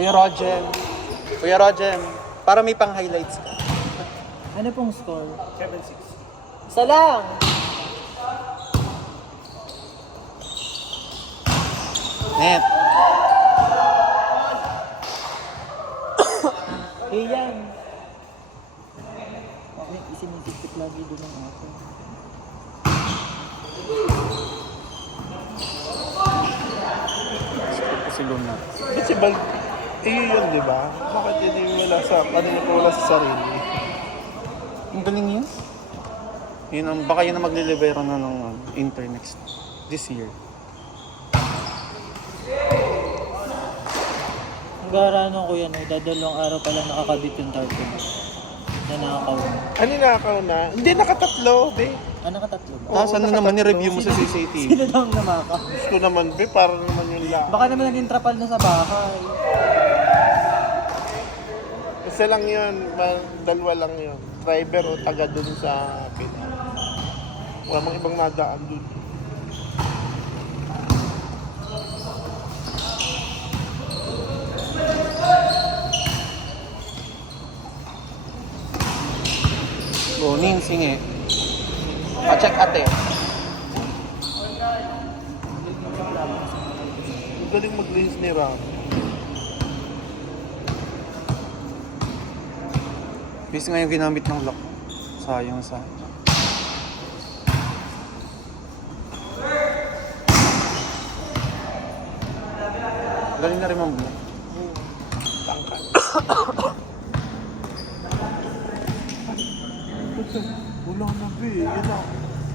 Kuya Rojem. Kuya Rojem, para may pang-highlights ka. Ano pong score? 7-6. Isa lang! Net. Yan. Okay, isinisipit lagi doon ang ako. Sakit ko si Luna. Ba't si Bal... yun, di ba? Bakit yun wala sa... Kanina ko wala sa sarili? Ang galing yun. Yun ang, baka yun ang maglilibera na ng Inter next this year. Ang garano ko yan, dadalawang araw pala nakakabit yung tarpon. Na nakakaw. Ano nakakaw na? Hindi, nakatatlo, be. Ah, nakatatlo ba? Tapos ano naman, ni-review mo sa CCTV. Sino daw ang namaka? Gusto naman, be, para naman yung lang. Baka naman naging trapal na sa bahay. Isa lang yun, dalawa lang yun. Driver o taga dun sa Pinas. Wala mang ibang nadaan dun. Bonin, singe. Pa-check ate. Ang galing maglihis ni Ram. Bis nga yung ginamit ng lock. Sayang sa... Galing na rin mong block. Tangkal. Wala na, be. Yun na.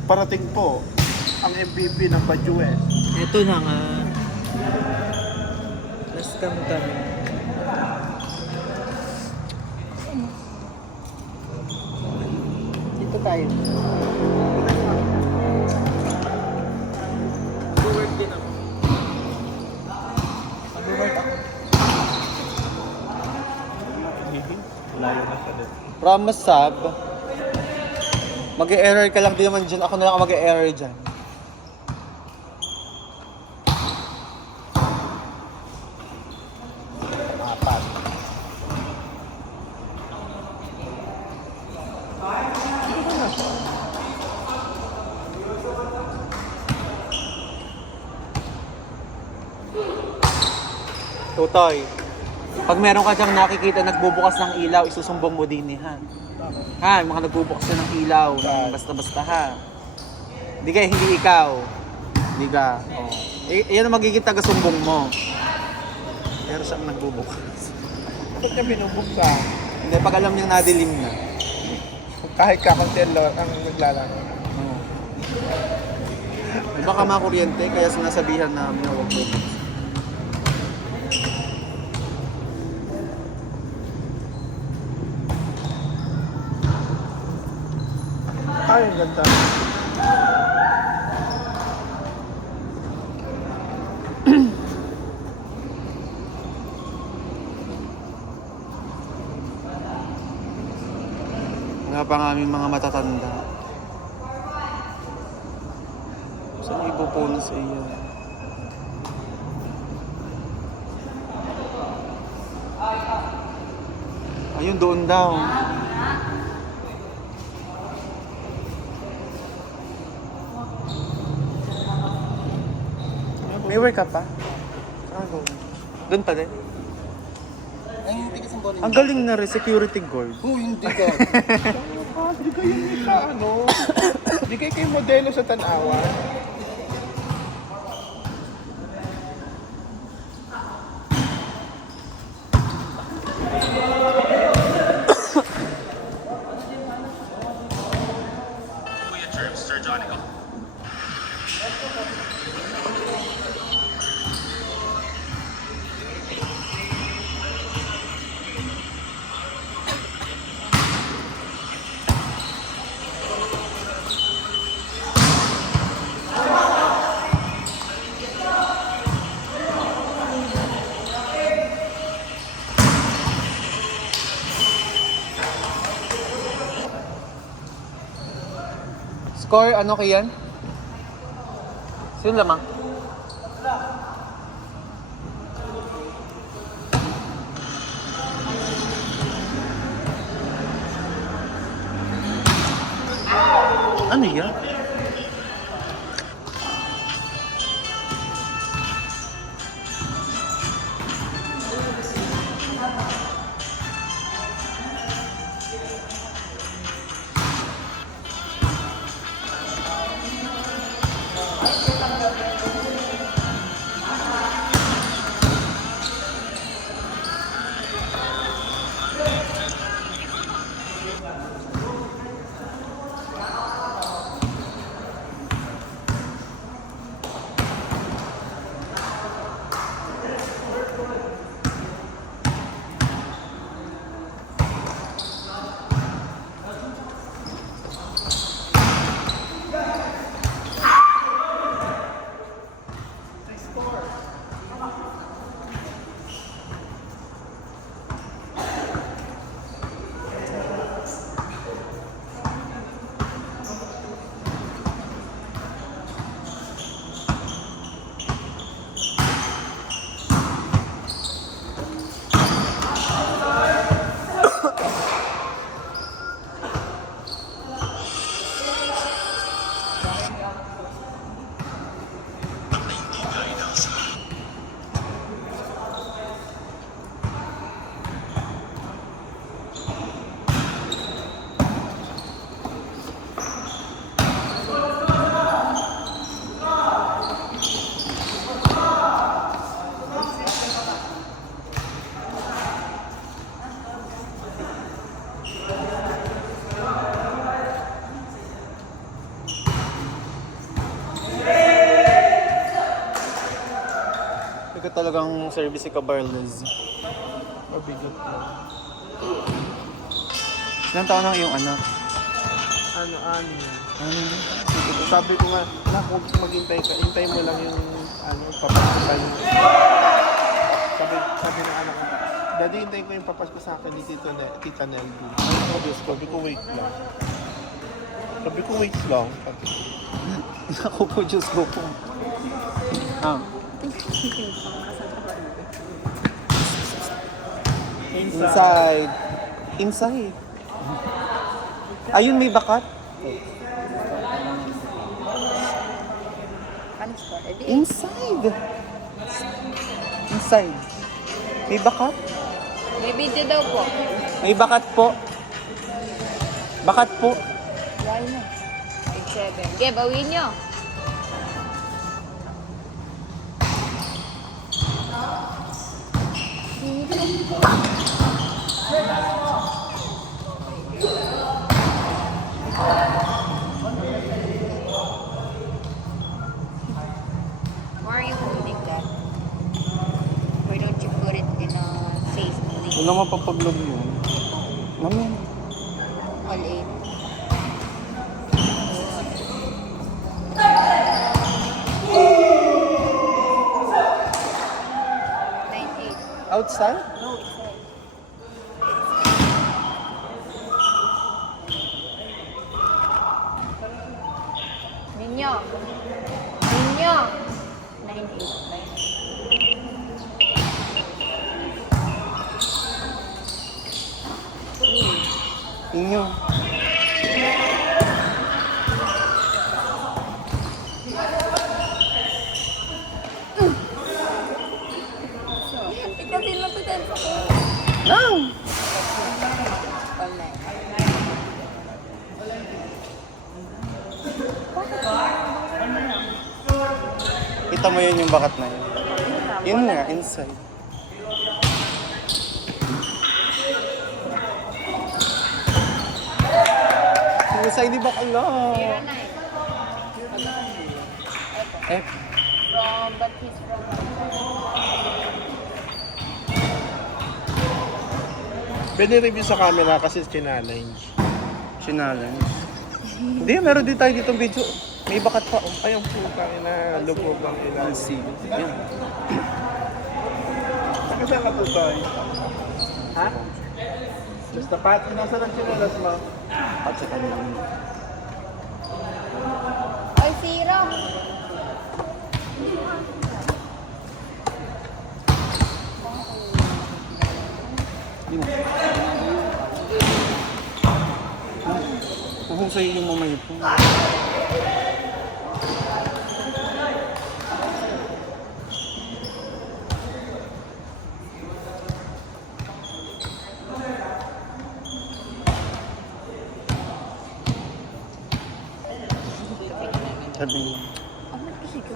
Parating po ang MVP ng Baguio West. Ito na nga. Nascam kami. Dito tayo. Mag-work din ako. Mag-work ako. Layo na sa din. Promise, Sab. Mag-e-error ka lang din naman dyan. Ako na lang ang mag-e-error dyan. Apat. Tutoy, pag meron ka dyang nakikita nagbubukas ng ilaw, isusumbong mo din ha. Ha, yung mga nagbubukas na ng ilaw, ng basta-basta ha. Hindi ka, hindi ikaw. Hindi ka. Oh. Yan ang magiging taga-sumbong mo. Pero siyang nagbubukas. Ba't niya binubuksan? Hindi, pag alam niyang nadilim na. Kahit kakantelo ang naglalaro. Oh. May baka makuryente, kaya sinasabihan namin na huwag mo. Ay, ang ganda. Nga pa nga aming mga matatanda. Saan ipupunan sa iyo? Ayun, doon daw. May work ka pa? Saan go? Doon pa din? Ay, hindi kasi bonin. Ang galing na rin, security guard. Hindi ka. Di kayo nila, ano? Di kayo modelo sa Tanawa. Score, ano Kian? Sino lamang? Ano yan? Ikaw talagang service si Cabarles. Mabigat na. Ilang taon ang iyong anak? Ano, yan. Ano? Sabi ko nga, kung maghintay ka, hintay mo lang yung, papaskosan. Sabi ng anak ko, Daddy, hintay ko yung papasko sa akin ni Tita Nelby. Sabi ko, wait lang. Sabi ko, wait lang. Ako po, Diyos ko po. Inside. Inside. Ayun, may bakat. Inside. Inside. May bakat. May video daw po. May bakat po. Bakat po. Why na? 8-7. Okay, bawiin nyo. Why are you holding that? Why don't you put it in a safe place? Wala mapapaglob yun. Mamaya. All 8. Outside? No, inside. Ninyo. Ninyo. 9-8. Inyo. Ikaw din lang pitan sa ko. No! All 9. Kita mo yun yung bakat na yun. Yun nga, inside. Inside, di ba kala? 09. F. But he's from Bini-review sa camera kasi challenge. Challenge. Hindi, meron din tayo ditong video. May bakat pa. Oh. Ay, ang putang ina, lubog ang ilan. Let's see. Yan. Saan ka tutoy? Ha? Basta pati, nasa lang sinulas mo? At sa kanilang. Ay, zero. Yun. Uhus sa'yo yung mamayo po. Sabi mo. Ano kasi ito?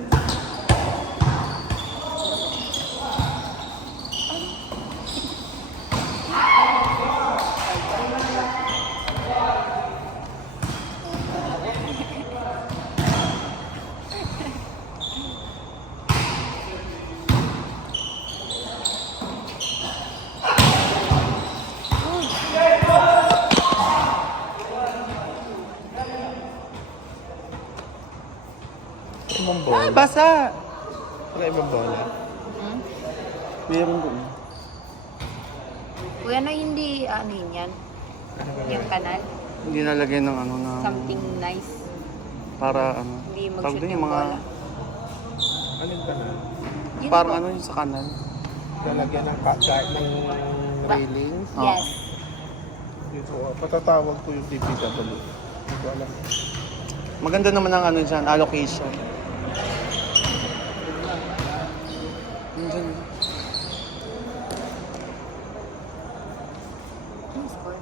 Ibang bola. Ah, basa! Wala ibang bola. Hmm? Meron doon. Uy, ano hindi, ano yun yan? Ano ba Yung kanal? Hindi nalagyan ng ano na... Something nice. Para ano... Hindi tawag mag-shoot doon yung bola. Anong kanal? Yun Parang po. ano yung sa kanan. Lalagyan ng ng railings. Yes. Dito, patatawag ko yung DPW. Hindi ko alam. Maganda naman ang ano dyan, allocation. Andyan. Ano score?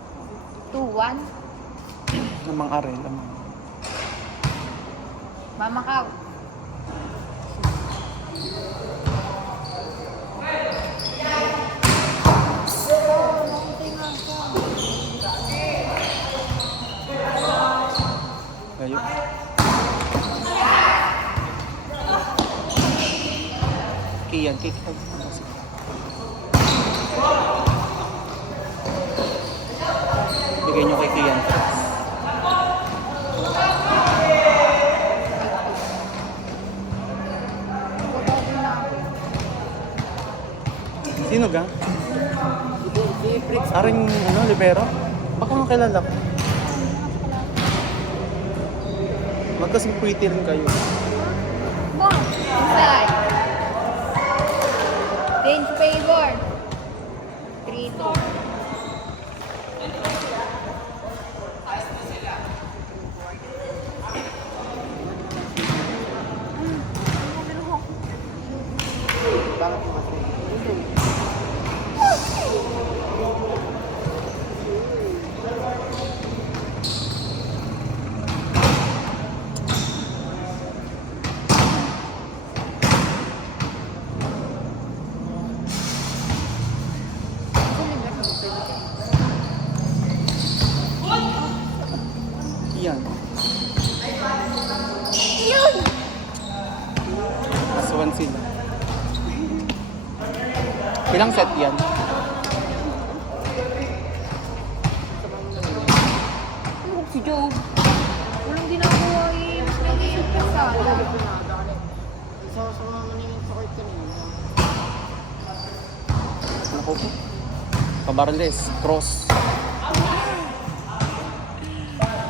2-1. Namang are, lamang. Mamakaw. Layo. Kiyan, kick. Bigay nyo kay Kiyan. Sino ga? Aring ano, libero? Baka nga kilala ko. Magkasing pretty rin kayo. Boom! Inside. Change favor. 3-2. Yan. Yun! Aswan sila. Ilang set yan? Ano si Joe? Walang ginagawa eh. Mas nag-iisip ka sana. Naku po. Pabarles, cross.